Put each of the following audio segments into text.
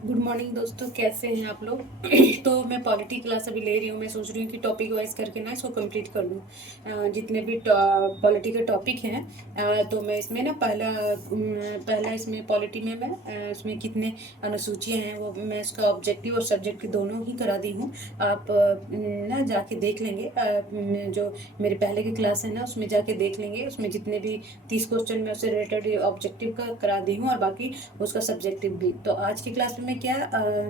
Good morning दोस्तों, कैसे हैं आप लोग। तो मैं पॉलिटी क्लास अभी ले रही हूँ। मैं सोच रही हूँ कि टॉपिक वाइज करके ना इसको कंप्लीट कर लूँ। जितने भी पॉलिटी के टॉपिक हैं, तो मैं इसमें ना पहला इसमें पॉलिटी में मैं इसमें कितने अनुसूचियाँ हैं वो मैं इसका ऑब्जेक्टिव और सब्जेक्ट दोनों ही करा दी हूँ। आप ना जाके देख लेंगे। जो मेरे पहले की क्लास है ना उसमें जाके देख लेंगे। उसमें जितने भी 30 क्वेश्चन में उससे रिलेटेड ऑब्जेक्टिव का करा दी हूँ और बाकी उसका सब्जेक्टिव भी। तो आज की क्लास में मैं क्या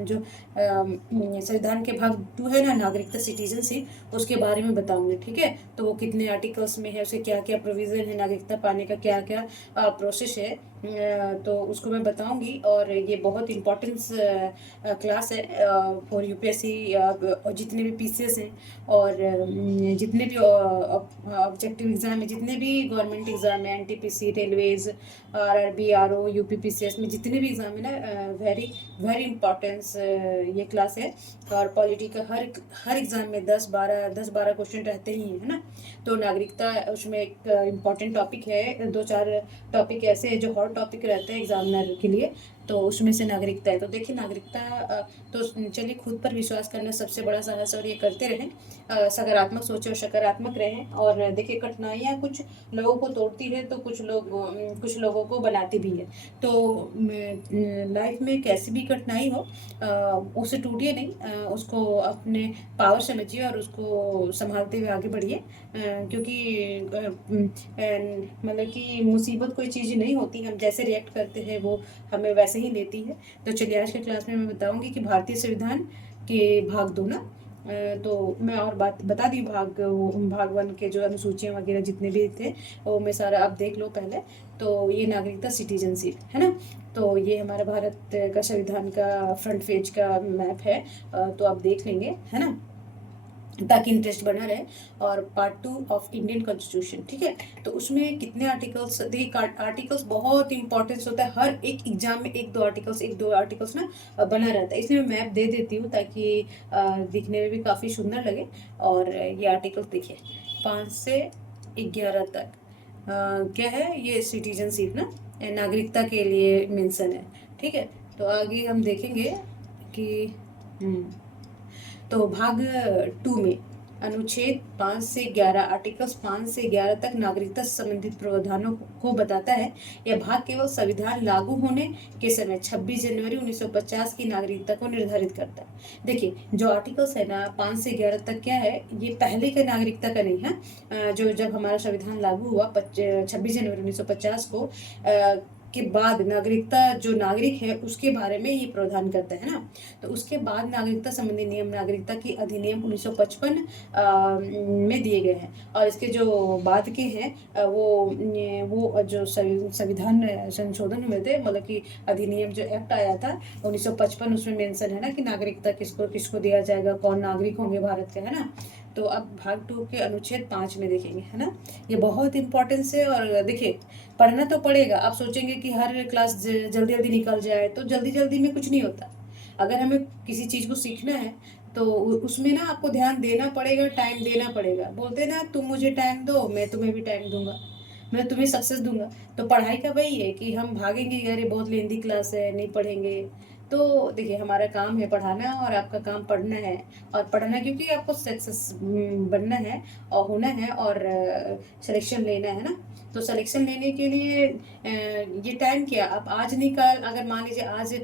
जो संविधान के भाग 2 है ना, नागरिकता सिटीजनशिप, उसके बारे में बताऊंगी। ठीक है, तो वो कितने आर्टिकल्स में है, उसके क्या क्या प्रोविजन है, नागरिकता पाने का क्या क्या प्रोसेस है, तो उसको मैं बताऊंगी। और ये बहुत इम्पोर्टेंस क्लास है फॉर यूपीएससी और जितने भी पीसीएस हैं और जितने भी ऑब्जेक्टिव एग्जाम है, जितने भी गवर्नमेंट एग्जाम है, NTPC, railways, RRB, RO, UPPCS में जितने भी एग्जाम है ना, वेरी वेरी इंपॉर्टेंस ये क्लास है। और पॉलिटी का हर एग्जाम में 10-12 क्वेश्चन रहते ही हैं, है ना। तो नागरिकता उसमें एक इम्पॉर्टेंट टॉपिक है। 2-4 टॉपिक ऐसे हैं जो हॉट टॉपिक रहते हैं एग्जामिनर के लिए, तो उसमें से नागरिकता है। तो देखिए नागरिकता, तो चलिए खुद पर विश्वास करना सबसे बड़ा साहस, और ये करते रहें। सकारात्मक सोचें और सकारात्मक रहें। और देखिए कठिनाइयाँ कुछ लोगों को तोड़ती है तो कुछ लोगों को बनाती भी है। तो लाइफ में कैसी भी कठिनाई हो, उससे टूटिए नहीं, उसको अपने पावर समझिए और उसको संभालते हुए आगे बढ़िए। क्योंकि मतलब कि मुसीबत कोई चीज़ नहीं होती, हम जैसे रिएक्ट करते हैं वो हमें वैसे ही लेती है। तो चलिए आज के क्लास में मैं बताऊंगी कि भारतीय संविधान के भाग 2 ना, तो मैं और बात बता दी। भाग 1 के जो अनुसूचियाँ वगैरह जितने भी थे वो मैं सारा आप देख लो पहले। तो ये नागरिकता सिटीजनशिप है ना। तो ये हमारा भारत का संविधान का फ्रंट पेज का मैप है। तो आप देख लेंगे, है ना, ताकि इंटरेस्ट बना रहे। और पार्ट 2 ऑफ इंडियन कॉन्स्टिट्यूशन, ठीक है। तो उसमें कितने आर्टिकल्स, देखिए आर्टिकल्स बहुत इंपॉर्टेंस होता है। हर एक एग्जाम में एक दो आर्टिकल्स ना बना रहता है। इसलिए मैं मैप दे देती हूँ ताकि दिखने में भी काफ़ी सुंदर लगे। और ये आर्टिकल्स देखिए 5 से 11 तक क्या है, ये सिटीजनशिप ना, नागरिकता के लिए मेंशन है। ठीक है, तो आगे हम देखेंगे कि हम्म, तो भाग 2 में अनुच्छेद 5 से 11, आर्टिकल्स 5 से 11 तक नागरिकता से संबंधित प्रावधानों को बताता है। यह भाग केवल संविधान लागू होने के समय 26 जनवरी 1950 की नागरिकता को निर्धारित करता है। देखिए जो आर्टिकल्स है ना 5 से 11 तक क्या है, ये पहले का नागरिकता का नहीं है। जो जब हमारा संविधान लागू हुआ 26 जनवरी 1950 को के बाद नागरिकता, जो नागरिक है उसके बारे में ये प्रावधान करता है ना। तो उसके बाद नागरिकता संबंधी नियम नागरिकता की अधिनियम 1955 में दिए गए हैं। और इसके जो बाद के हैं वो जो संविधान संशोधन हुए थे, मतलब कि अधिनियम जो एक्ट आया था 1955, उसमें मेंशन है ना कि नागरिकता किसको किसको दिया जाएगा, कौन नागरिक होंगे भारत के, है ना। तो अब भाग 2 के अनुच्छेद 5 में देखेंगे, है ना। ये बहुत इंपॉर्टेंस है। और देखिए पढ़ना तो पड़ेगा। आप सोचेंगे कि हर क्लास जल्दी जल्दी निकल जाए, तो जल्दी जल्दी में कुछ नहीं होता। अगर हमें किसी चीज़ को सीखना है तो उसमें ना आपको ध्यान देना पड़ेगा, टाइम देना पड़ेगा। बोलते ना तुम मुझे टाइम दो मैं तुम्हें भी टाइम दूंगा, मैं तुम्हें सक्सेस दूंगा। तो पढ़ाई का वही है कि हम भागेंगे, अरे बहुत लेंदी क्लास है नहीं पढ़ेंगे। तो देखिए हमारा काम है पढ़ाना और आपका काम पढ़ना है। और पढ़ना क्योंकि आपको सक्सेस बनना है और होना है और सिलेक्शन लेना है ना। तो सिलेक्शन लेने के लिए ये टाइम क्या, आप आज निकाल, अगर मान लीजिए आज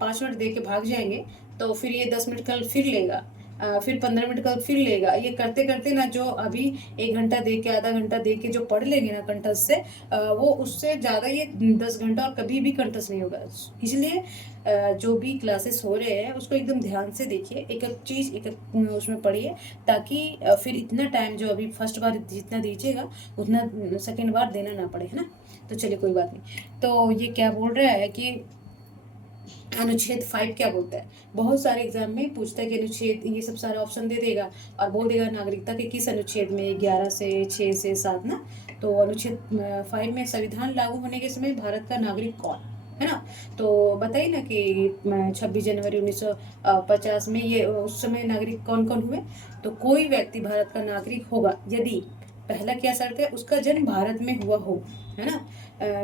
5 मिनट दे के भाग जाएंगे तो फिर ये 10 मिनट कल फिर लेगा, फिर 15 मिनट कल फिर लेगा। ये करते करते ना जो अभी 1 घंटा दे के, आधा घंटा दे के जो पढ़ लेंगे ना कंठस्थ से, वो उससे ज़्यादा ये 10 घंटा और कभी भी कंठस्थ नहीं होगा। इसलिए जो भी क्लासेस हो रहे हैं उसको एकदम ध्यान से देखिए, एक एक चीज़ एक एक उसमें पढ़िए, ताकि फिर इतना टाइम जो अभी फर्स्ट बार जितना दीजिएगा उतना सेकेंड बार देना ना पड़े, है ना। तो चलिए कोई बात नहीं। तो ये क्या बोल रहा है कि अनुच्छेद 5 क्या बोलता है। बहुत सारे एग्जाम में पूछता है कि अनुच्छेद, ये सब सारे ऑप्शन दे देगा और बोल देगा नागरिकता के किस अनुच्छेद में, 11 से 6 से 7 ना। तो अनुच्छेद 5 में संविधान लागू होने के समय भारत का नागरिक कौन, है ना। तो बताइए ना कि 26 जनवरी 1950 में ये उस समय नागरिक कौन कौन हुए। तो कोई व्यक्ति भारत का नागरिक होगा यदि पहला क्या शर्त है, उसका जन्म भारत में हुआ हो, है ना,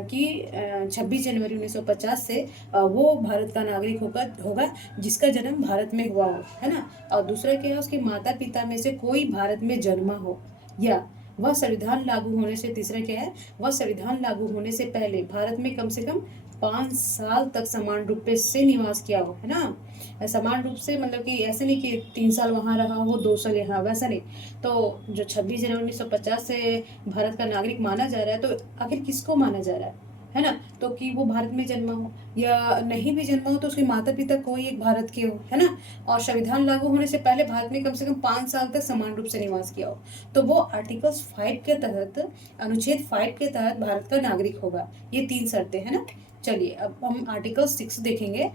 कि 26 जनवरी 1950 से वो भारत का नागरिक होगा होगा जिसका जन्म भारत में हुआ हो, है ना। और दूसरा क्या है, उसके माता पिता में से कोई भारत में जन्मा हो, या वह संविधान लागू होने से, तीसरा क्या है, वह संविधान लागू होने से पहले भारत में कम से कम 5 साल तक समान रूप से निवास किया हो, है ना। समान रूप से मतलब कि ऐसे नहीं कि 3 साल वहाँ रहा हो 2 साल यहाँ, वैसा नहीं। तो जो 26 जनवरी 1950 से भारत का नागरिक माना जा रहा है, तो आखिर किसको माना जा रहा है ना, तो कि वो भारत में जन्मा हो, या नहीं भी जन्मा हो तो उसके माता पिता कोई एक भारत के हो, है ना। और संविधान लागू होने से पहले भारत में कम से कम 5 साल तक समान रूप से निवास किया हो, तो वो आर्टिकल्स 5 के तहत, अनुच्छेद 5 के तहत भारत का नागरिक होगा। ये 3 शर्तें है ना। चलिए अब हम आर्टिकल 6 देखेंगे।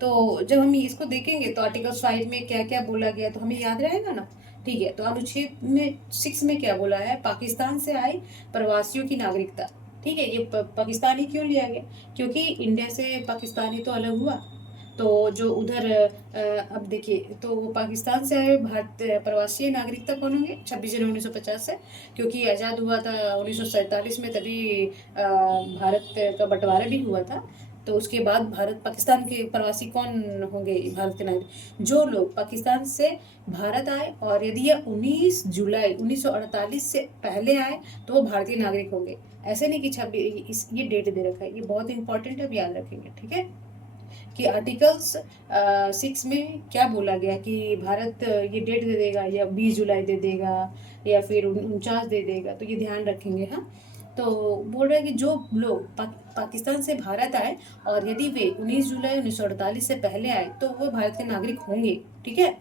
तो जब हम इसको देखेंगे तो आर्टिकल 5 में क्या क्या बोला गया तो हमें याद रहेगा ना। ठीक है, तो अनुच्छेद में 6 में क्या बोला है, पाकिस्तान से आए प्रवासियों की नागरिकता। ठीक है, ये पाकिस्तानी क्यों लिया गया, क्योंकि इंडिया से पाकिस्तानी तो अलग हुआ, तो जो उधर अब देखिए, तो वो पाकिस्तान से आए भारत प्रवासी नागरिकता कौन होंगे, 26 जनवरी 1950 से, क्योंकि आज़ाद हुआ था 1947 में, तभी भारत का बंटवारा भी हुआ था। तो उसके बाद भारत पाकिस्तान के प्रवासी कौन होंगे, भारत के नागरिक, जो लोग पाकिस्तान से भारत आए और यदि ये 19 जुलाई 1948 से पहले आए तो वो भारतीय नागरिक होंगे। ऐसे नहीं कि 26, ये डेट दे रखा है, ये बहुत इंपॉर्टेंट है, अब याद रखेंगे। ठीक है, कि आर्टिकल्स 6 में क्या बोला गया कि भारत ये डेट दे देगा, या 20 जुलाई दे देगा, या फिर 49 दे देगा, तो ये ध्यान रखेंगे। हाँ, तो बोल रहा है कि जो लोग पाकिस्तान से भारत आए और यदि वे 19 जुलाई 1948 से पहले आए तो वो भारत के नागरिक होंगे। ठीक है,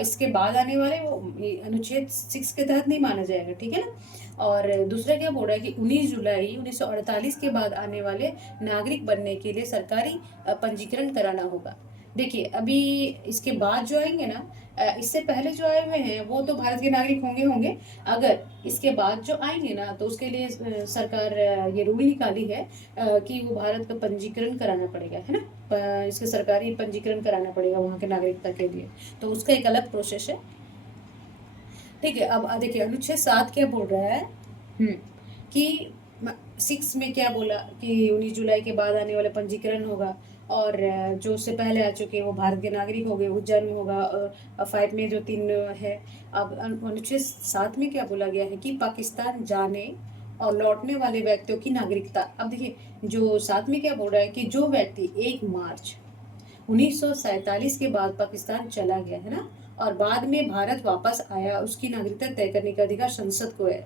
इसके बाद आने वाले वो अनुच्छेद 6 के तहत नहीं माना जाएगा। ठीक है ना। और दूसरा क्या बोल रहा है कि 19 जुलाई 1948 के बाद आने वाले नागरिक बनने के लिए सरकारी पंजीकरण कराना होगा। देखिए, अभी इसके बाद जो आएंगे ना, इससे पहले जो आए हुए हैं वो तो भारत के नागरिक होंगे होंगे। अगर इसके बाद जो आएंगे ना, तो उसके लिए सरकार ये रूल निकाली है कि वो भारत का पंजीकरण कराना पड़ेगा, है ना। इसका सरकारी पंजीकरण कराना पड़ेगा वहाँ के नागरिकता के लिए, तो उसका एक अलग प्रोसेस है। ठीक है, अब देखिए अनुच्छेद 7 क्या बोल रहा है, कि 6 में क्या बोला कि 19 जुलाई के बाद आने वाला पंजीकरण होगा, और जो उससे पहले आ चुके हैं वो भारत के नागरिक हो गए, वो जन्म होगा। 5 में जो 3 है। अब अनुच्छेद 7 में क्या बोला गया है कि पाकिस्तान जाने और लौटने वाले व्यक्तियों की नागरिकता। अब देखिए, जो 7 में क्या बोल रहा है कि जो व्यक्ति 1 मार्च 1947 के बाद पाकिस्तान चला गया, है ना, और बाद में भारत वापस आया, उसकी नागरिकता तय करने का अधिकार संसद को है।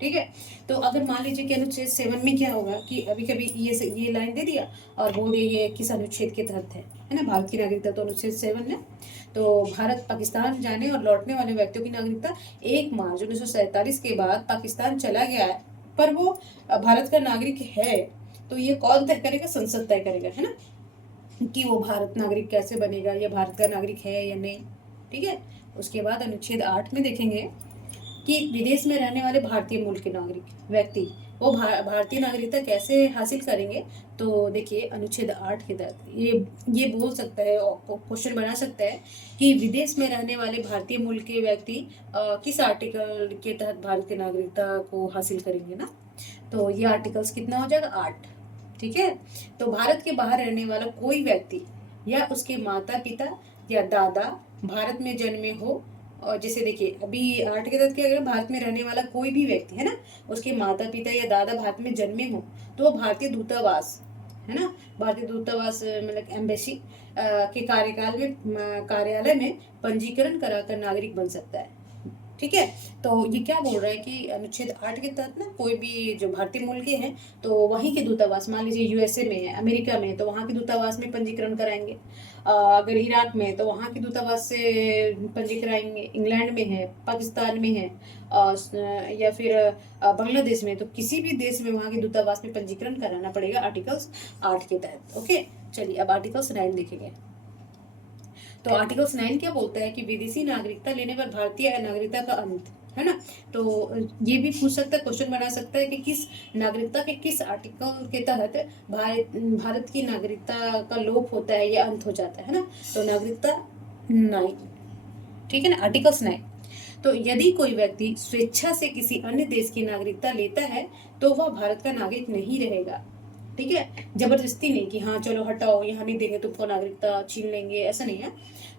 ठीक है, तो अगर मान लीजिए कि अनुच्छेद 7 में क्या होगा कि अभी कभी ये लाइन दे दिया और बोल दिया ये किस अनुच्छेद के तहत है ना, भारत की नागरिकता तो अनुच्छेद 7 है। तो भारत पाकिस्तान जाने और लौटने वाले व्यक्तियों की नागरिकता 1 मार्च 1947 के बाद पाकिस्तान चला गया है, पर वो भारत का नागरिक है, तो ये कौन तय करेगा, संसद तय करेगा, है ना, कि वो भारत नागरिक कैसे बनेगा, या भारत का नागरिक है या नहीं। ठीक है, उसके बाद अनुच्छेद 8 में देखेंगे कि विदेश में रहने वाले भारतीय मूल के नागरिक व्यक्ति वो भारतीय नागरिकता कैसे हासिल करेंगे। तो देखिए, अनुच्छेद 8 के तहत ये बोल सकता है और क्वेश्चन बना सकता है कि विदेश में रहने वाले भारतीय मूल के व्यक्ति किस आर्टिकल के तहत भारत की नागरिकता को हासिल करेंगे ना। तो ये आर्टिकल्स कितना हो जाएगा, 8। ठीक है, तो भारत के बाहर रहने वाला कोई व्यक्ति या उसके माता पिता या दादा भारत में जन्मे हो, और जैसे देखिए अभी 8 के तहत क्या अगर भारत में रहने वाला कोई भी व्यक्ति, है ना, उसके माता पिता या दादा भारत में जन्मे हो, तो वो भारतीय दूतावास, है ना, भारतीय दूतावास मतलब एम्बेसी के कार्यालय में पंजीकरण कराकर नागरिक बन सकता है। ठीक है, तो ये क्या बोल रहा है कि अनुच्छेद 8 के तहत ना कोई भी जो भारतीय मूल के हैं तो वहीं के दूतावास, मान लीजिए यूएसए में है, अमेरिका में, तो वहाँ के दूतावास में पंजीकरण कराएंगे। अगर इराक में तो वहाँ के दूतावास से पंजीकरण कराएंगे, इंग्लैंड में है, पाकिस्तान में है, या फिर बांग्लादेश में, तो किसी भी देश में वहाँ के दूतावास में पंजीकरण कराना पड़ेगा आर्टिकल्स 8 के तहत। ओके, चलिए अब आर्टिकल्स 9 देखेंगे। तो आर्टिकल्स 9 क्या बोलता है कि विदेशी नागरिकता लेने पर भारतीय नागरिकता का अंत, है ना। तो ये भी पूछ सकता है, क्वेश्चन बना सकता है कि किस नागरिकता के किस आर्टिकल के तहत भारत की नागरिकता का लोप होता है या अंत हो जाता है ना। तो नागरिकता 9, ठीक है ना, आर्टिकल्स 9। तो यदि कोई व्यक्ति स्वेच्छा से किसी अन्य देश की नागरिकता लेता है तो वह भारत का नागरिक नहीं रहेगा। ठीक है, जबरदस्ती नहीं कि हाँ चलो हटाओ, यहाँ नहीं देंगे तुमको नागरिकता, छीन लेंगे, ऐसा नहीं है।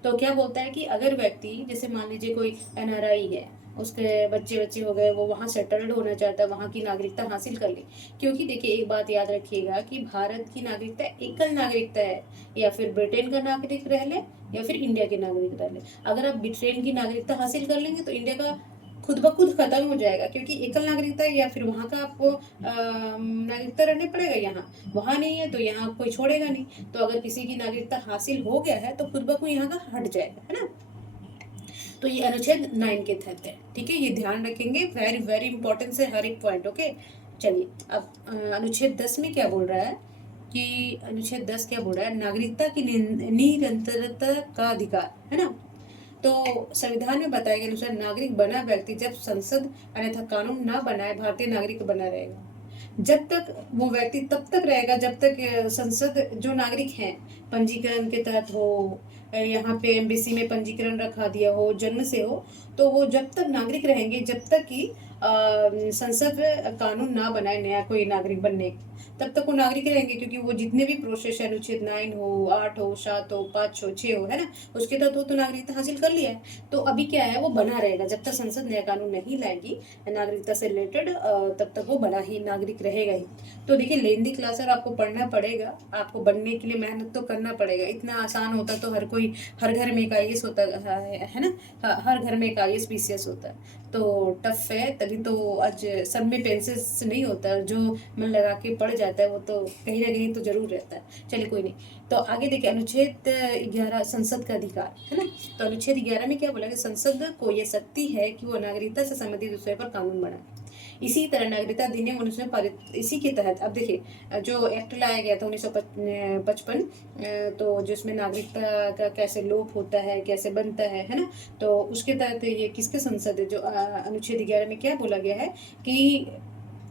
तो क्या बोलता है कि अगर व्यक्ति, जैसे मान लीजिए कोई एनआरआई है, उसके बच्चे बच्चे हो गए, वो वहाँ सेटल्ड होना चाहता है, वहाँ की नागरिकता हासिल कर ले। क्योंकि देखिए एक बात याद रखिएगा कि भारत की नागरिकता एकल नागरिकता है, या फिर ब्रिटेन का नागरिक रह ले या फिर इंडिया के नागरिक रह ले। अगर आप ब्रिटेन की नागरिकता हासिल कर लेंगे तो इंडिया का खुद ब खुद खत्म हो जाएगा, क्योंकि एकल नागरिकता है, या फिर वहाँ का आपको नागरिकता रहने पड़ेगा, यहाँ वहाँ नहीं है तो यहाँ कोई छोड़ेगा नहीं। तो अगर किसी की नागरिकता हासिल हो गया है तो खुद ब खुद यहाँ का हट जाएगा, है ना। तो ये अनुच्छेद 9 के तहत है। ठीक है, ये ध्यान रखेंगे, वेरी वेरी इंपॉर्टेंट है हर एक पॉइंट। ओके, चलिए अब अनुच्छेद 10 में क्या बोल रहा है कि अनुच्छेद 10 क्या बोल रहा है, नागरिकता की निरंतरता का अधिकार, है ना। तो संविधान में बताए गए अनुसार नागरिक बना व्यक्ति जब संसद अन्यथा कानून ना बनाए भारतीय नागरिक बना रहेगा। जब तक वो व्यक्ति तब तक रहेगा जब तक संसद जो नागरिक हैं पंजीकरण के तहत हो, यहाँ पे एम्बेसी में पंजीकरण रखा दिया हो, जन्म से हो, तो वो जब तक नागरिक रहेंगे जब तक कि संसद कानून ना बनाए नया कोई नागरिक बनने, तब तक वो नागरिक रहेंगे। क्योंकि वो जितने भी प्रोसेस है, अनुच्छेद 9 हो, 8 हो, 7 हो, 5 हो, 6 हो, है ना, उसके तहत वो तो नागरिकता हासिल कर लिया है। तो अभी क्या है, वो बना रहेगा जब तक संसद नया कानून नहीं लाएगी नागरिकता से रिलेटेड, तब तक वो बना ही नागरिक रहेगा ही। तो देखिए लेंदी क्लास आपको पढ़ना पड़ेगा, आपको बनने के लिए मेहनत तो करना पड़ेगा। इतना आसान होता तो हर कोई, हर घर में एक आईएएस होता है ना, हर घर में एक आईएएस पीसीएस होता है। तो टफ है, तभी तो आज सब में पेंसिल्स नहीं होता, जो मन लगा के पढ़ जाता है वो तो कहीं ना कहीं तो जरूर रहता है। चलिए कोई नहीं, तो आगे देखिए अनुच्छेद 11 संसद का अधिकार, है ना। तो अनुच्छेद 11 में क्या बोला कि संसद को यह शक्ति है कि वो नागरिकता से संबंधित विषय पर कानून बनाए। इसी तरह नागरिकता अधिनियम 19 में पारित, इसी के तहत अब देखिए जो एक्ट लाया गया था 1955, तो जिसमें नागरिकता का कैसे लोप होता है, कैसे बनता है ना। तो उसके तहत ये किसके संसद है, जो अनुच्छेद 11 में क्या बोला गया है कि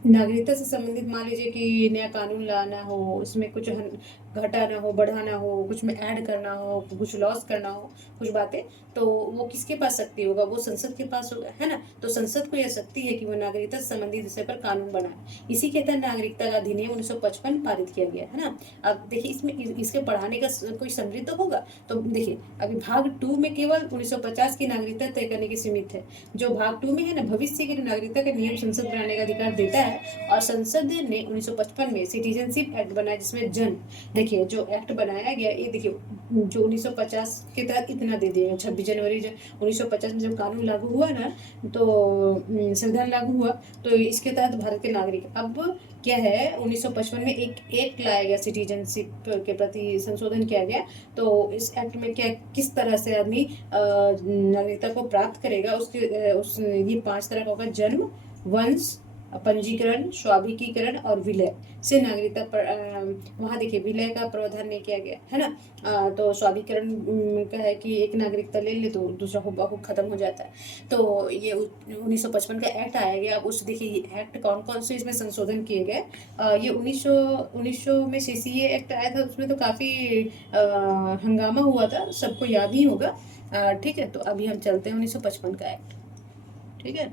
नागरिकता से संबंधित, मान लीजिए कि नया कानून लाना हो, उसमें कुछ घटाना हो, बढ़ाना हो, कुछ में ऐड करना हो, कुछ लॉस करना हो, कुछ बातें, तो वो किसके पास शक्ति होगा, वो संसद के पास होगा, है ना। तो संसद को यह शक्ति है कि वो नागरिकता से संबंधित विषय पर कानून बनाए। इसी के तहत नागरिकता अधिनियम 1955 पारित किया गया, है ना। अब देखिए इसमें इसके पढ़ाने का कोई समृद्ध तो होगा। तो देखिए अभी भाग 2 में केवल 1950 की नागरिकता तय करने की सीमित है। जो भाग 2 में है ना, भविष्य की नागरिकता का नियम संसद बनाने का अधिकार देता है। और संसद ने 1955 में सिटीजनशिप एक्ट बनाया, जिसमें देखिए जो एक्ट बनाया गया, ये देखिए जो 1950 के तहत इतना दे दिया, 26 जनवरी 1950 में जब कानून लागू हुआ ना, तो संविधान लागू हुआ, तो इसके तहत भारत के नागरिक, अब क्या है 1955 में एक एक्ट लाया गया, सिटीजनशिप के प्रति संशोधन किया गया। तो इस एक्ट में क्या, किस तरह से आदमी नागरिकता को प्राप्त करेगा, ये 5 तरह का होगा: जन्म, वंश, पंजीकरण, स्वाभिकीकरण और विलय से नागरिकता पर। वहाँ देखिए विलय का प्रावधान नहीं किया गया, है ना। तो स्वाभिकरण का है कि एक नागरिकता ले ले तो दूसरा हुबहू खत्म हो जाता है। तो ये 1955 का एक्ट आया गया। अब उस देखिए एक्ट कौन कौन से इसमें संशोधन किए गए। ये 1900 में सीसीए एक्ट आया था, उसमें तो काफ़ी हंगामा हुआ था, सबको याद ही होगा। ठीक है, तो अभी हम चलते हैं 1955 का एक्ट। ठीक है,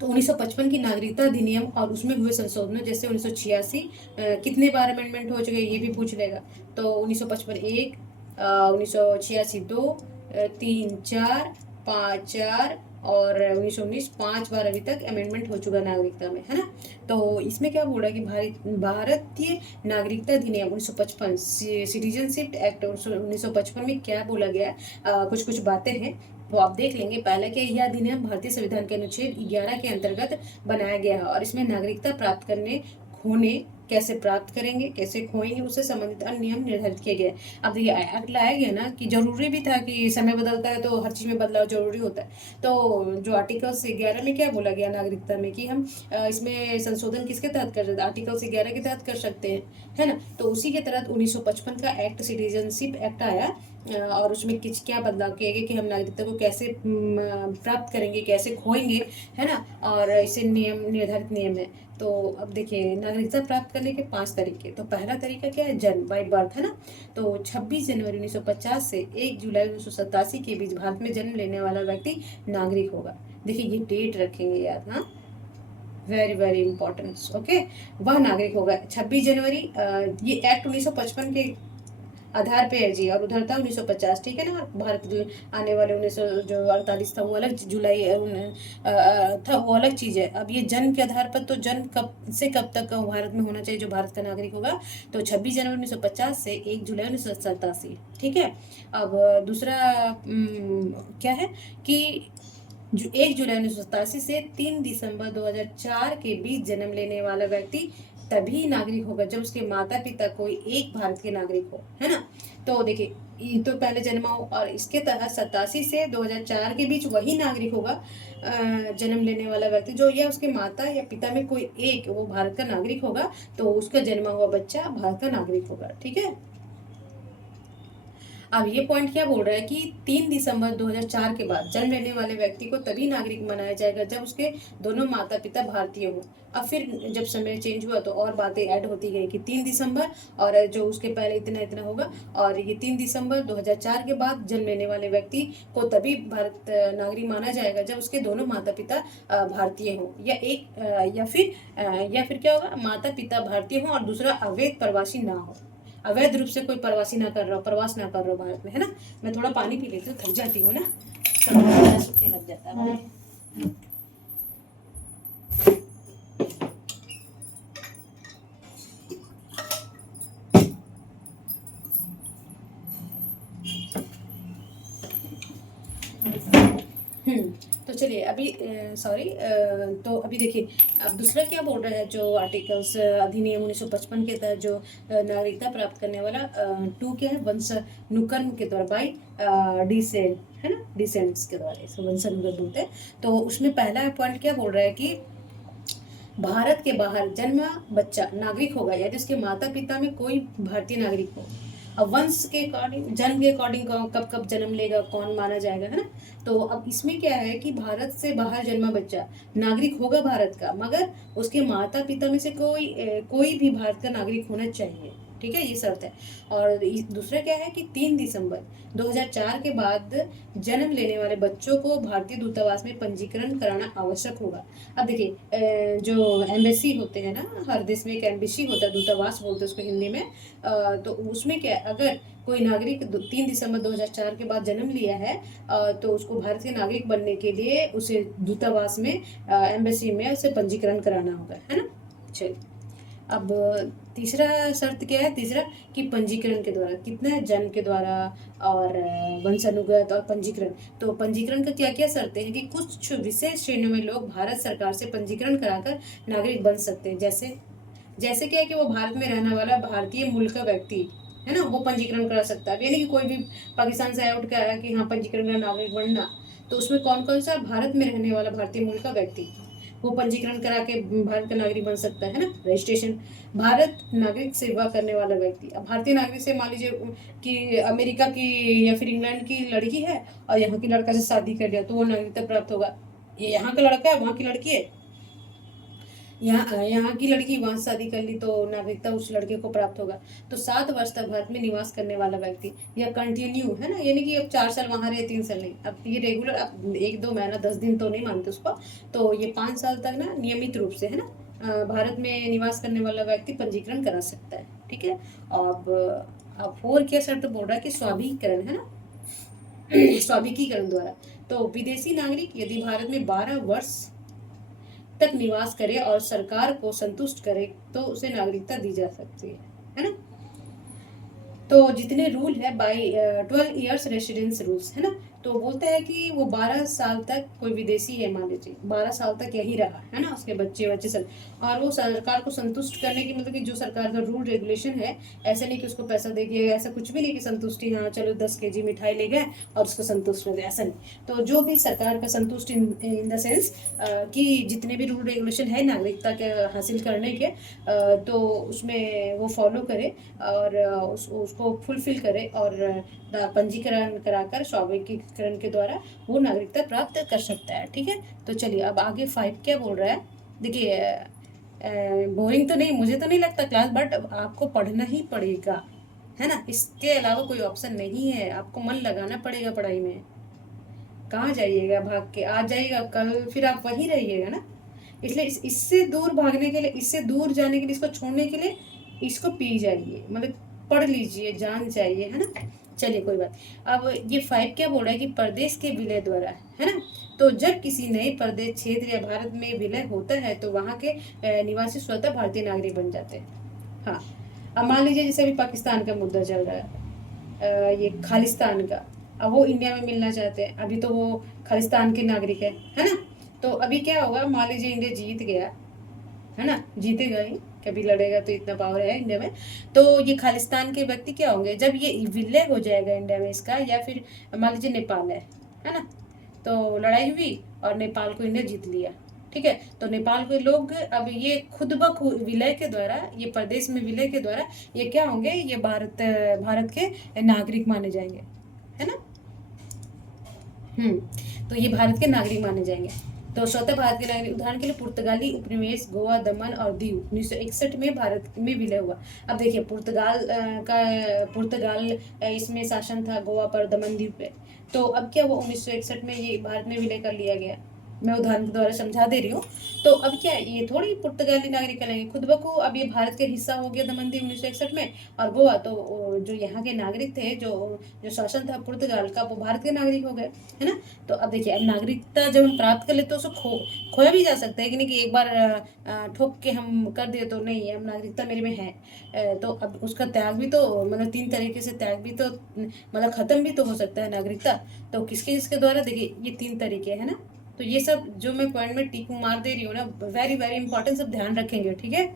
तो 1955 की नागरिकता अधिनियम और उसमें हुए संशोधन, जैसे 1986 कितने बार अमेंडमेंट हो चुके ये भी पूछ लेगा। तो 1955 1, 1986 2, 3 4, 5 4 और 1919 5 बार अभी तक अमेंडमेंट हो चुका नागरिकता में, है ना। तो इसमें क्या बोला कि भारतीय नागरिकता अधिनियम 1955, सिटीजनशिप एक्ट 1955 में क्या बोला गया, कुछ बातें हैं वो आप देख लेंगे। पहले के यह अधिनियम भारतीय संविधान के अनुच्छेद 11 के अंतर्गत बनाया गया है और इसमें नागरिकता प्राप्त करने, खोने, कैसे प्राप्त करेंगे, कैसे खोएंगे, उससे संबंधित अन्य नियम निर्धारित किए गए। अब देखिए एक्ट लाया गया ना कि जरूरी भी था कि समय बदलता है तो हर चीज़ में बदलाव जरूरी होता है। तो जो आर्टिकल 11 में क्या बोला गया नागरिकता में कि हम इसमें संशोधन किसके तहत कर सकते हैं, आर्टिकल 11 के तहत कर सकते हैं, है ना। तो उसी के तहत 1955 का एक्ट, सिटीजनशिप एक्ट आया और उसमें क्या बदलाव किए गए कि हम नागरिकता को कैसे प्राप्त करेंगे, कैसे खोएंगे, है ना। और इसे नियम निर्धारित नियम है। तो तो अब देखिए नागरिकता प्राप्त करने के 5 तरीके। तो पहला तरीका क्या है, जन्म बाई बर्थ, है ना। तो 26 जनवरी 1950 से 1 जुलाई 1987 के बीच भारत में जन्म लेने वाला व्यक्ति नागरिक होगा। देखिए ये डेट रखेंगे यार, हाँ, वेरी वेरी इंपॉर्टेंट। ओके, वह नागरिक होगा 26 जनवरी। ये एक्ट 1955 के आधार पे है जी, और उधर था 1950, ठीक है ना। भारत आने वाले 1900 जो 48 था वो अलग, जुलाई था वो अलग चीज़ है। अब ये जन्म के आधार पर, तो जन्म कब से कब तक भारत में होना चाहिए जो भारत का नागरिक होगा, तो 26 जनवरी 1950 से 1 जुलाई 1987, ठीक है। अब दूसरा क्या है कि जो 1 जुलाई 1987 से 3 दिसंबर 2004 के बीच जन्म लेने वाला व्यक्ति तभी नागरिक होगा जब उसके माता पिता कोई एक भारत के नागरिक हो, है ना। तो देखिए ये तो पहले जन्मा हो, और इसके तहत 87 से 2004 के बीच वही नागरिक होगा जन्म लेने वाला व्यक्ति जो या उसके माता या पिता में कोई एक वो भारत का नागरिक होगा, तो उसका जन्मा हुआ बच्चा भारत का नागरिक होगा, ठीक है। अब ये पॉइंट क्या बोल रहा है कि 3 दिसंबर 2004 के बाद जन्म लेने वाले व्यक्ति को तभी नागरिक मनाया जाएगा जब उसके दोनों माता पिता भारतीय हो। अब फिर जब समय चेंज हुआ तो और बातें ऐड होती गई कि 3 दिसंबर, और जो उसके पहले इतना इतना होगा, और ये 3 दिसंबर 2004 के बाद जन्म लेने वाले व्यक्ति को तभी भारत नागरिक माना जाएगा जब उसके दोनों माता पिता भारतीय हो, या या फिर क्या होगा, माता पिता भारतीय हो और दूसरा अवैध प्रवासी ना हो, अवैध रूप से कोई प्रवासी ना कर रहा हो, प्रवास ना कर रहा हो भारत में, है ना। मैं थोड़ा पानी पी लेती हूँ, थक जाती हूँ ना, सूखने लग जाता है। तो चलिए अभी सॉरी, तो अभी देखिए अब दूसरा क्या बोल रहा है, जो आर्टिकल्स अधिनियम 1955 के तहत जो नागरिकता प्राप्त करने वाला 2 क्या है, वंशानुक्रम के द्वारा बाई डिसेंट, है ना, डिसेंट्स के द्वारा, इसको वंशानुक्रम बोलते हैं। तो उसमें पहला पॉइंट क्या बोल रहा है कि भारत के बाहर जन्मा बच्चा नागरिक होगा यदि उसके माता पिता में कोई भारतीय नागरिक हो। अब वंश के अकॉर्डिंग, जन्म के अकॉर्डिंग कब कब जन्म लेगा, कौन माना जाएगा, है ना। तो अब इसमें क्या है कि भारत से बाहर जन्मा बच्चा नागरिक होगा भारत का, मगर उसके माता पिता में से कोई भी भारत का नागरिक होना चाहिए, ठीक है, ये शर्त है। और दूसरा क्या है कि 3 दिसंबर 2004 के बाद जन्म लेने वाले बच्चों को भारतीय दूतावास में पंजीकरण कराना आवश्यक होगा। अब देखिए जो एम्बेसी होते हैं ना, हर देश में एक एम्बेसी होता है, दूतावास बोलते हैं उसको हिंदी में। तो उसमें क्या है, अगर कोई नागरिक 3 दिसंबर 2004 के बाद जन्म लिया है तो उसको भारत के नागरिक बनने के लिए उसे दूतावास में, एम्बेसी में उसे पंजीकरण कराना होगा, है ना। चलिए अब तीसरा शर्त क्या है, तीसरा कि पंजीकरण के द्वारा, कितना है, जन्म के द्वारा और वंशानुगत और पंजीकरण। तो पंजीकरण का क्या क्या शर्तें हैं कि कुछ विशेष श्रेणियों में लोग भारत सरकार से पंजीकरण कराकर नागरिक बन सकते हैं। जैसे जैसे क्या है कि वो भारत में रहने वाला भारतीय मूल का व्यक्ति है ना, वो पंजीकरण करा सकता है। यानी कि कोई भी पाकिस्तान से आया उठ के आया कि हाँ पंजीकरण का नागरिक बनना, तो उसमें कौन कौन सा, भारत में रहने वाला भारतीय मूल का व्यक्ति वो पंजीकरण करा के भारत का नागरिक बन सकता है ना, रजिस्ट्रेशन। भारत नागरिक सेवा करने वाला व्यक्ति, अब भारतीय नागरिक से मान लीजिए कि अमेरिका की या फिर इंग्लैंड की लड़की है और यहाँ की लड़का से शादी कर लिया, तो वो नागरिकता प्राप्त होगा। ये यहाँ का लड़का है, वहाँ की लड़की है, यहाँ की लड़की वहां शादी कर ली तो नागरिकता उस लड़के को प्राप्त होगा। तो 7 वर्ष तक भारत में निवास करने वाला व्यक्ति, या कंटिन्यू, है ना, यानी कि अब 4 साल वहां रहे, 3 साल नहीं, अब ये रेगुलर, अब 1-2 महीना 10 दिन तो नहीं मानते उसको, तो ये 5 साल तक ना नियमित रूप से, है ना, भारत में निवास करने वाला व्यक्ति पंजीकरण करा सकता है, ठीक है। अब और क्या शर्त बोल रहा है कि स्वाभिकरण, है ना, स्वाभिकीकरण द्वारा। तो विदेशी नागरिक यदि भारत में 12 वर्ष तक निवास करे और सरकार को संतुष्ट करे तो उसे नागरिकता दी जा सकती है ना। तो जितने रूल है बाई 12 ईयर्स रेसिडेंस रूल्स, है ना। तो बोलते हैं कि वो 12 साल तक कोई विदेशी है, मान लीजिए 12 साल तक यही रहा, है ना, उसके बच्चे सब, और वो सरकार को संतुष्ट करने की, मतलब कि जो सरकार का रूल रेगुलेशन है, ऐसा नहीं कि उसको पैसा दे दिया, ऐसा कुछ भी नहीं कि संतुष्टि, हाँ चलो 10 kg मिठाई ले गए और उसको संतुष्ट कर दिया, ऐसा नहीं। तो जो भी सरकार का संतुष्ट इन द सेंस कि जितने भी रूल रेगुलेशन है नागरिकता के हासिल करने के, तो उसमें वो फॉलो करे और उसको फुलफिल करे और पंजीकरण कराकर स्वाभाविकीकरण के द्वारा वो नागरिकता प्राप्त कर सकता है, ठीक है। तो चलिए अब आगे 5 क्या बोल रहा है, देखिए बोरिंग तो नहीं, मुझे तो नहीं लगता क्लास, बट आपको पढ़ना ही पड़ेगा, है ना। इसके अलावा कोई ऑप्शन नहीं है, आपको मन लगाना पड़ेगा पढ़ाई में। कहाँ जाइएगा भाग के, आज जाइएगा कल फिर आप वहीं रहिएगा ना। इसलिए इससे दूर भागने के लिए, इससे दूर जाने के लिए, इसको छोड़ने के लिए इसको पी जाइए, मतलब पढ़ लीजिए, जान चाहिए, है ना। चलिए कोई बात। अब ये 5 क्या बोल रहा है कि प्रदेश के विलय द्वारा, है ना। तो जब किसी नए प्रदेश क्षेत्र या भारत में विलय होता है तो वहाँ के निवासी स्वतः भारतीय नागरिक बन जाते हैं। हाँ, अब मान लीजिए जैसे अभी पाकिस्तान का मुद्दा चल रहा है, ये खालिस्तान का। अब वो इंडिया में मिलना चाहते हैं, अभी तो वो खालिस्तान के नागरिक है ना। तो अभी क्या होगा, मान लीजिए इंडिया जीत गया, है ना, जीतेगा ही, कभी लड़ेगा तो इतना पावर है इंडिया में। तो ये खालिस्तान के व्यक्ति क्या होंगे जब ये विलय हो जाएगा इंडिया में इसका, या फिर मान लीजिए नेपाल है ना। तो लड़ाई हुई और नेपाल को इंडिया जीत लिया, ठीक है। तो नेपाल के लोग अब ये खुद ब खुद विलय के द्वारा, ये प्रदेश में विलय के द्वारा ये क्या होंगे, ये भारत के नागरिक माने जाएंगे, है ना। तो ये भारत के नागरिक माने जाएंगे। तो स्वतः भारत के नागरिक, उदाहरण के लिए पुर्तगाली उपनिवेश गोवा, दमन और दीव 1961 में भारत में विलय हुआ। अब देखिए पुर्तगाल इसमें शासन था गोवा पर, दमन दीव पे। तो अब क्या हुआ, 1961 में ये भारत में विलय कर लिया गया। मैं उदाहरण के द्वारा समझा दे रही हूँ। तो अब क्या ये थोड़ी पुर्तगाली नागरिक कहलाएंगे, खुद ब खुद अब ये भारत का हिस्सा हो गया दमन दीव 1961 में। और गोवा तो जो यहाँ के नागरिक थे, जो जो शासन था पुर्तगाल का, वो भारत के नागरिक हो गए, है ना। तो अब देखिए, अब नागरिकता जब हम प्राप्त कर ले तो उसको खोया भी जा सकता है कि नहीं, कि एक बार ठोक के हम कर दिए तो नहीं, अब नागरिकता मेरे में है। तो अब उसका त्याग भी तो, मतलब 3 तरीके से त्याग भी तो, मतलब खत्म भी तो हो सकता है नागरिकता। तो किसके द्वारा, देखिए ये 3 तरीके है ना। तो ये सब जो मैं पॉइंट में टिक मार दे रही हूँ ना, वेरी वेरी इंपॉर्टेंट, सब ध्यान रखेंगे, ठीक है।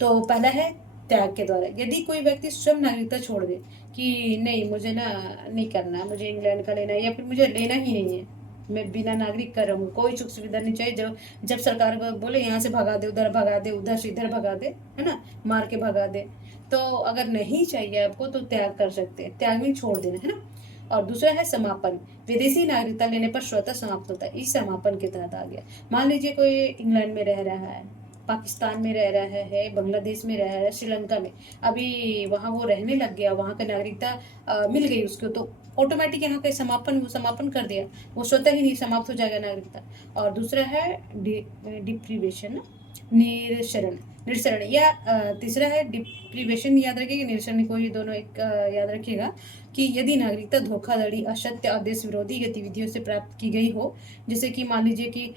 तो पहला है त्याग के द्वारा, यदि कोई व्यक्ति स्वयं नागरिकता छोड़ दे कि नहीं मुझे ना नहीं करना, मुझे इंग्लैंड का लेना है, या फिर मुझे लेना ही नहीं है, मैं बिना नागरिक का रहूँ, कोई सुख सुविधा नहीं चाहिए, जब जब सरकार को बोले यहाँ से भगा दे, उधर भगा दे, उधर से इधर भगा दे, है ना, मार के भगा दे। तो अगर नहीं चाहिए आपको तो त्याग कर सकते हैं, त्याग में छोड़ देना, है ना। और दूसरा है समापन, विदेशी नागरिकता लेने पर स्वतः समाप्त होता है, इस समापन के तहत आ गया। मान लीजिए कोई इंग्लैंड में रह रहा है, पाकिस्तान में रह रहा है, बांग्लादेश में रह रहा है, श्रीलंका में, अभी वहाँ वो रहने लग गया, वहाँ का नागरिकता मिल गई उसको, तो ऑटोमेटिक यहाँ का समापन कर दिया, वो स्वतः ही नहीं समाप्त हो जाएगा नागरिकता। और दूसरा है डिप्रीवेशन, निरसरण निरसरण, या तीसरा है डिप्रीवेशन, याद रखिएगा, निरसरण को, ये दोनों एक याद रखिएगा कि यदि नागरिकता धोखाधड़ी, असत्य और देश विरोधी गतिविधियों से प्राप्त की गई हो, जैसे कि मान लीजिए कि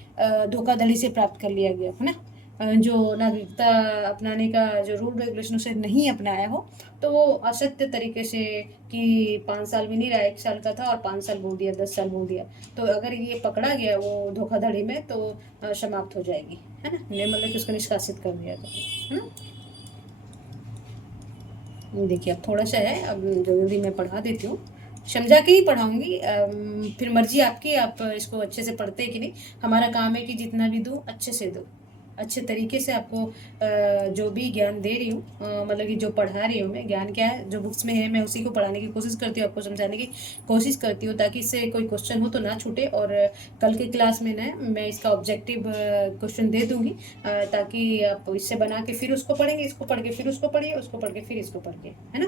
धोखाधड़ी से प्राप्त कर लिया गया, है ना, जो नागरिकता अपनाने का जो रूल रेगुलेशन उसे नहीं अपनाया हो, तो वो असत्य तरीके से, कि 5 साल भी नहीं रहा, 1 साल का था और 5 साल बोल दिया, 10 साल बोल दिया, तो अगर ये पकड़ा गया वो धोखाधड़ी में तो समाप्त हो जाएगी, है ना, मतलब कि उसको निष्कासित कर दिया जाएगा, है ना। देखिए अब थोड़ा सा है, अब जल्दी मैं पढ़ा देती हूँ, समझा के ही पढ़ाऊंगी, फिर मर्जी आपकी, आप इसको अच्छे से पढ़ते हैं कि नहीं। हमारा काम है कि जितना भी दूँ अच्छे से दूँ, अच्छे तरीके से आपको जो भी ज्ञान दे रही हूँ, मतलब कि जो पढ़ा रही हूँ मैं, ज्ञान क्या है जो बुक्स में है मैं उसी को पढ़ाने की कोशिश करती हूँ, आपको समझाने की कोशिश करती हूँ, ताकि इससे कोई क्वेश्चन हो तो ना छूटे। और कल की क्लास में ना मैं इसका ऑब्जेक्टिव क्वेश्चन दे दूँगी, ताकि आप इससे बना के फिर उसको पढ़ेंगे, इसको पढ़ के फिर उसको पढ़िए, उसको पढ़ के फिर इसको पढ़ के, है ना।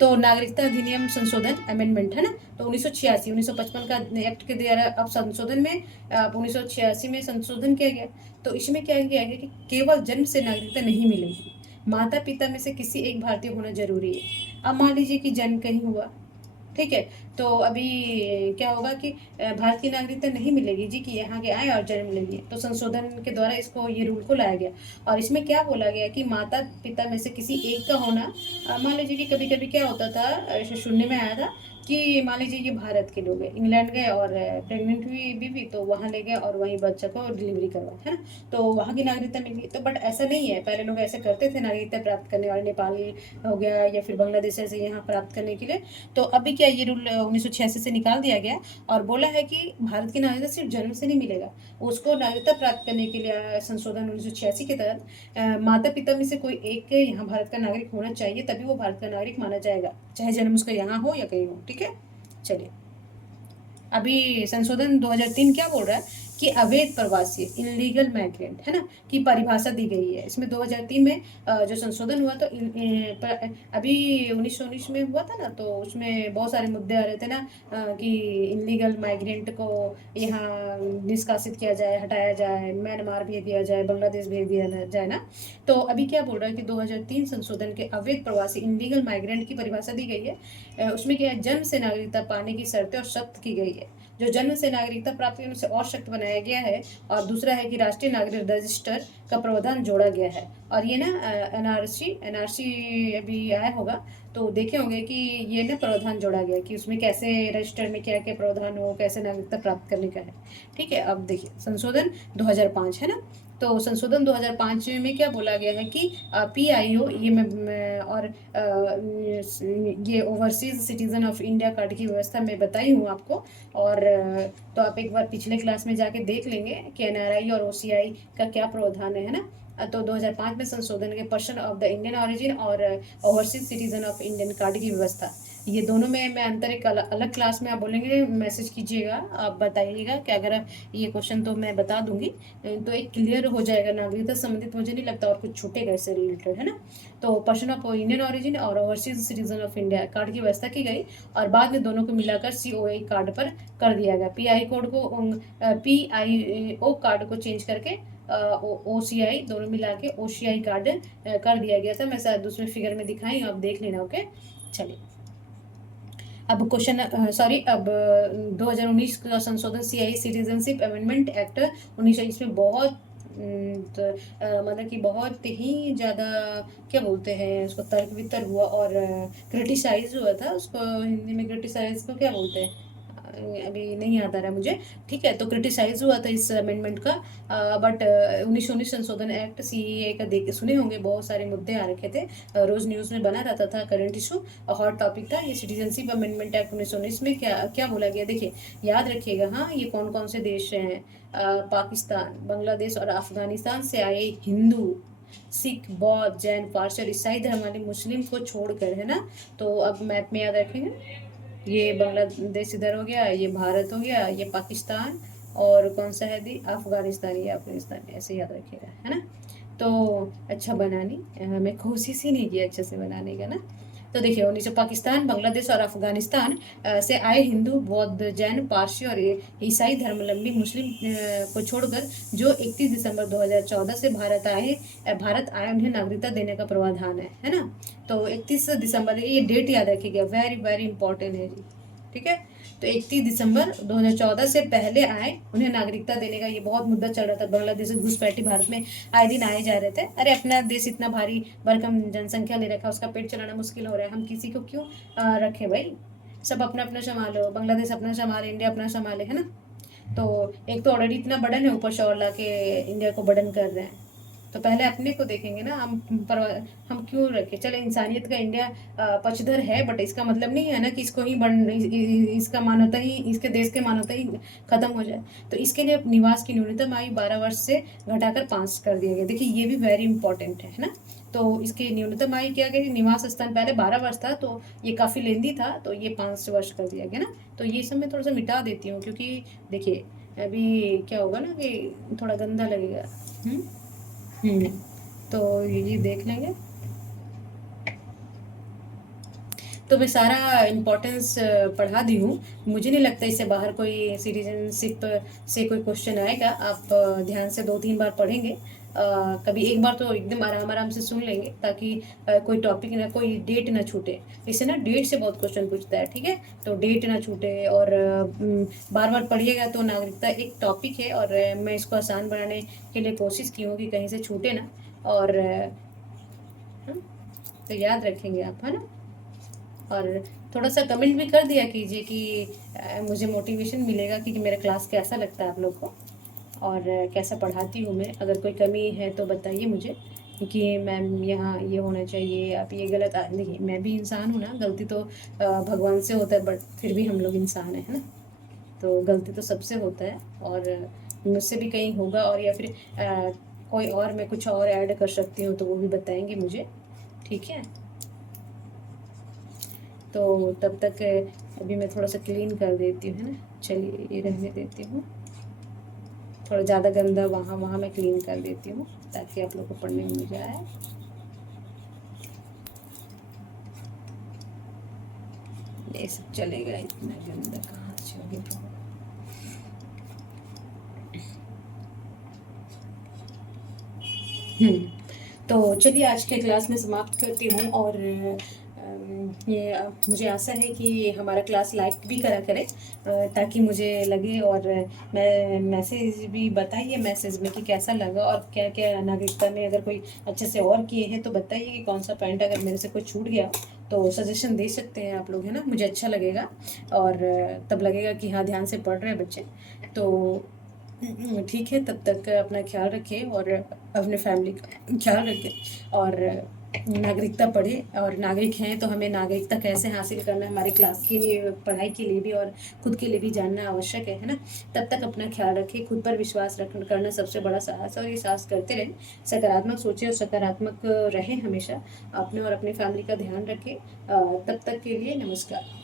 तो नागरिकता अधिनियम संशोधन अमेंडमेंट, है ना। तो 1986 1955 का एक्ट के द्वारा अब संशोधन में 1986 में संशोधन किया गया। तो इसमें क्या किया गया कि केवल जन्म से नागरिकता नहीं मिलेगी, माता पिता में से किसी एक भारतीय होना जरूरी है। अब मान लीजिए कि जन्म कहीं हुआ, ठीक है, तो अभी क्या होगा कि भारत की नागरिकता नहीं मिलेगी जी, कि यहाँ के आए और जन्म लेंगे। तो संशोधन के द्वारा इसको, ये रूल को लाया गया। और इसमें क्या बोला गया कि माता पिता में से किसी एक का होना, मान लीजिए कि कभी कभी क्या होता था, ऐसे सुनने में आया था कि मान लीजिए ये भारत के लोग हैं, इंग्लैंड गए और प्रेग्नेंट हुई बीवी, तो वहाँ ले गए और वहीं बच्चा को डिलीवरी करवाई, है ना, तो वहाँ की नागरिकता मिल गई। तो बट ऐसा नहीं है, पहले लोग ऐसे करते थे नागरिकता प्राप्त करने वाले, नेपाल हो गया या फिर बांग्लादेश से यहाँ प्राप्त करने के लिए। तो अभी क्या, ये रूल 1986 से निकाल दिया गया और बोला है कि भारत की नागरिकता सिर्फ जन्म से नहीं मिलेगा, उसको नागरिकता प्राप्त करने के लिए संशोधन 1986 के तहत माता पिता में से कोई एक यहाँ भारत का नागरिक होना चाहिए, तभी वो भारत का नागरिक माना जाएगा, चाहे जन्म उसका यहाँ हो या कहीं हो, ठीक है। चलिए, अभी संशोधन 2003 क्या बोल रहा है कि अवैध प्रवासी इनलीगल माइग्रेंट है ना की परिभाषा दी गई है। इसमें 2003 में जो संशोधन हुआ तो अभी 1919 में हुआ था ना, तो उसमें बहुत सारे मुद्दे आ रहे थे ना कि इनलीगल माइग्रेंट को यहाँ निष्कासित किया जाए, हटाया जाए, म्यांमार भेज दिया जाए, बांग्लादेश भेज दिया जाए ना। तो अभी क्या बोल रहा है कि 2003 संशोधन के अवैध प्रवासी इनलीगल माइग्रेंट की परिभाषा दी गई है। उसमें क्या है, जन्म से नागरिकता पाने की शर्तें और सख्त की गई है। जो जन्म से नागरिकता प्राप्त करने से और सख्त बनाया गया है। और दूसरा है कि राष्ट्रीय नागरिक रजिस्टर का प्रावधान जोड़ा गया है। और ये ना एनआरसी अभी आया होगा तो देखे होंगे कि ये ना प्रावधान जोड़ा गया कि उसमें कैसे रजिस्टर में क्या क्या प्रावधान हो, कैसे नागरिकता प्राप्त करने का है। ठीक है, अब देखिए संशोधन 2005 है ना। तो संशोधन 2005 में क्या बोला गया है कि पीआईओ ये और ये overseas citizen of India card की व्यवस्था मैं बताई हूँ आपको। और तो आप एक बार पिछले क्लास में जाके देख लेंगे कि एनआरआई और ओसीआई का क्या प्रावधान है ना। तो 2005 में संशोधन के person of the Indian origin और overseas citizen of Indian card की व्यवस्था, ये दोनों में मैं अंतर एक अलग क्लास में आप बोलेंगे, मैसेज कीजिएगा, आप बताइएगा कि अगर ये क्वेश्चन तो मैं बता दूंगी तो एक क्लियर हो जाएगा नागरिकता संबंधित। मुझे नहीं लगता और कुछ छूटेगा इससे रिलेटेड है ना। तो पर्सन ऑफ इंडियन ओरिजिन और overseas citizen of India card की व्यवस्था की गई और बाद में दोनों को मिलाकर सीओए कार्ड पर कर दिया गया। पीआई कोड को पीआईओ कार्ड को चेंज करके ओसीआई दोनों मिला के ओसीआई कार्ड कर दिया गया था। मैं शायद दूसरे फिगर में दिखाई, आप देख लेना। ओके, चलिए अब क्वेश्चन सॉरी अब 2019 का संशोधन सीआई सिटीजनशिप अमेंडमेंट एक्ट 1920 में बहुत मतलब कि बहुत ही ज़्यादा क्या बोलते हैं उसको, तर्क वितर्क हुआ और क्रिटिसाइज हुआ था। उसको हिंदी में क्रिटिसाइज को क्या बोलते हैं अभी नहीं याद आ रहा मुझे। ठीक है, तो क्रिटिसाइज हुआ था इस अमेंडमेंट का। बट 1919 संशोधन एक्ट सीएए का देख सुने होंगे, बहुत सारे मुद्दे आ रखे थे, रोज न्यूज़ में बना रहता था, करंट इशू हॉट टॉपिक था। ये सिटीजनशिप अमेंडमेंट एक्ट 1919 में क्या क्या बोला गया, देखिए याद रखिएगा। हाँ, ये कौन कौन से देश हैं, पाकिस्तान, बांग्लादेश और अफगानिस्तान से आए हिंदू, सिख, बौद्ध, जैन, पारसी और ईसाई धर्म वाले मुस्लिम को छोड़कर है ना। तो अब मैप में याद रखेंगे, ये बांग्लादेश इधर हो गया, ये भारत हो गया, ये पाकिस्तान और कौन सा है दी अफगानिस्तान, ये अफगानिस्तान, ऐसे याद रखिएगा है ना। तो अच्छा बनानी, मैं कोशिश ही नहीं किया अच्छे से बनाने का ना। तो देखिए 19 पाकिस्तान, बांग्लादेश और अफगानिस्तान से आए हिंदू, बौद्ध, जैन, पारसी और ईसाई धर्मावलंबी मुस्लिम को छोड़कर जो 31 दिसंबर 2014 से भारत आए उन्हें नागरिकता देने का प्रावधान है ना। तो 31 दिसंबर, ये डेट याद रखिएगा, वेरी वेरी इंपॉर्टेंट है जी। ठीक है, तो 31 दिसंबर 2014 से पहले आए उन्हें नागरिकता देने का ये बहुत मुद्दा चल रहा था। बांग्लादेश से घुसपैठी भारत में आए दिन आए जा रहे थे। अरे अपना देश इतना भारी भरकम जनसंख्या ले रखा, उसका पेट चलाना मुश्किल हो रहा है, हम किसी को क्यों रखे भाई। सब अपना अपना संभालो, बांग्लादेश अपना संभाले, इंडिया अपना संभाले है ना। तो एक तो ऑलरेडी इतना बर्डन है, ऊपर से और ला के इंडिया को बर्डन कर रहे हैं। तो पहले अपने को देखेंगे ना, हम क्यों रखें। चले इंसानियत का इंडिया पक्षधर है, बट इसका मतलब नहीं है ना कि इसको ही इसका मानवता ही, इसके देश के मानवता ही खत्म हो जाए। तो इसके लिए निवास की न्यूनतम आयु 12 वर्ष से घटाकर 5 कर दिया गया। देखिए ये भी वेरी इंपॉर्टेंट है ना। तो इसकी न्यूनतम आयु क्या गई, निवास स्थान पहले 12 वर्ष था, तो ये काफ़ी लेंदी था, तो ये 5 वर्ष कर दिया गया ना। तो ये सब मैं थोड़ा सा मिटा देती हूँ, क्योंकि देखिए अभी क्या होगा ना कि थोड़ा गंदा लगेगा। तो ये देख लेंगे। तो मैं सारा इम्पोर्टेंस पढ़ा दी हूँ। मुझे नहीं लगता इससे बाहर कोई सिटीजनशिप से कोई क्वेश्चन आएगा। आप ध्यान से 2-3 बार पढ़ेंगे। कभी एक बार तो एकदम आराम आराम से सुन लेंगे, ताकि कोई टॉपिक ना, कोई डेट ना छूटे। इससे ना डेट से बहुत क्वेश्चन पूछता है। ठीक है, तो डेट ना छूटे और बार बार पढ़िएगा। तो नागरिकता एक टॉपिक है और मैं इसको आसान बनाने के लिए कोशिश की हूँ कि कहीं से छूटे ना। और तो याद रखेंगे आप है ना। और थोड़ा सा कमेंट भी कर दिया कीजिए कि मुझे मोटिवेशन मिलेगा कि मेरा क्लास कैसा लगता है आप लोग को, और कैसा पढ़ाती हूँ मैं। अगर कोई कमी है तो बताइए मुझे, क्योंकि मैम यहाँ ये होना चाहिए, आप ये गलत। देखिए मैं भी इंसान हूँ ना, गलती तो भगवान से होता है, बट फिर भी हम लोग इंसान हैं है ना। तो गलती तो सबसे होता है, और मुझसे भी कहीं होगा, और या फिर कोई और मैं कुछ और ऐड कर सकती हूँ तो वो भी बताएंगे मुझे। ठीक है, तो तब तक अभी मैं थोड़ा सा क्लीन कर देती हूँ है ना। चलिए ये रहने देती हूँ। थोड़ा ज़्यादा गंदा वहाँ वहाँ मैं क्लीन कर देती हूँ ताकि आप लोग को पढ़ने में मज़ा आए। ये सब चलेगा, इतना गंदा कहाँ से हो गया। तो चलिए आज के क्लास में समाप्त करती हूँ, और ये मुझे आशा है कि हमारा क्लास लाइक भी करा करें, ताकि मुझे लगे, और मैं मैसेज भी बताइए मैसेज में कि कैसा लगा, और क्या क्या नागरिकता में अगर कोई अच्छे से और किए हैं तो बताइए कि कौन सा पॉइंट अगर मेरे से कोई छूट गया तो सजेशन दे सकते हैं आप लोग, है ना, मुझे अच्छा लगेगा, और तब लगेगा कि हाँ ध्यान से पढ़ रहे हैं बच्चे। तो ठीक है, तब तक अपना ख्याल रखें और अपने फैमिली का ख्याल रखें, और नागरिकता पढ़ें, और नागरिक हैं तो हमें नागरिकता कैसे हासिल करना है हमारे क्लास के लिए, पढ़ाई के लिए भी और खुद के लिए भी जानना आवश्यक है ना। तब तक अपना ख्याल रखें, खुद पर विश्वास रख करना सबसे बड़ा साहस है, और ये साहस करते रहें, सकारात्मक सोचें और सकारात्मक रहें हमेशा, अपने और अपनी फैमिली का ध्यान रखें। तब तक के लिए नमस्कार।